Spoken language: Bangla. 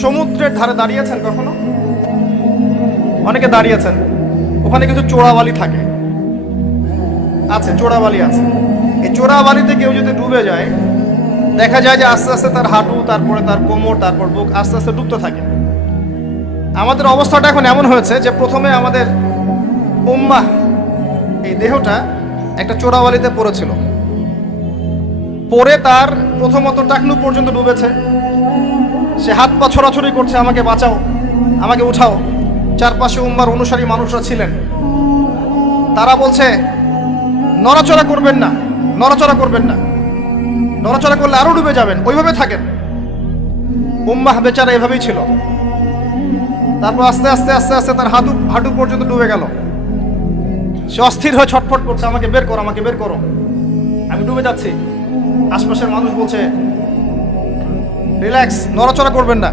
সমুদ্রের ধারে দাঁড়িয়েছেন কখনো? অনেকে দাঁড়িয়েছেন, ওখানে কিছু চোরাবালি থাকে, আছে চোরাবালি আছে। এই চোরাবালিতে কেউ যদি ডুবে যায়, দেখা যায় যে আস্তে আস্তে তার হাঁটু, তারপরে তার কোমর, তারপর বুক আস্তে আস্তে ডুবতে থাকে। আমাদের অবস্থাটা এখন এমন হয়েছে যে প্রথমে আমাদের উম্মাহ, এই দেহটা একটা চোরাবালিতে পড়েছিল, পরে তার প্রথমত টাকলু পর্যন্ত ডুবেছে। সে হাত পা ছোড়াছড়ি করছে, আমাকে বাঁচাও, আমাকে উঠাও। চারপাশে উম্মার অনুসারী মানুষরা ছিলেন, তারা বলছে নড়াচড়া করবেন না, নড়াচড়া করবেন না, নড়াচড়া করলে আরো ডুবে যাবেন, ওইভাবে থাকেন। উম্মাহ বেচারা এভাবেই ছিল। তারপর আস্তে আস্তে আস্তে আস্তে তার হাঁটু পর্যন্ত ডুবে গেল। সে অস্থির হয়ে ছটফট করছে, আমাকে বের করো, আমাকে বের করো, আমি ডুবে যাচ্ছি। আশপাশের মানুষ বলছে রিল্যাক্স, নড়াচড়া করবেন না।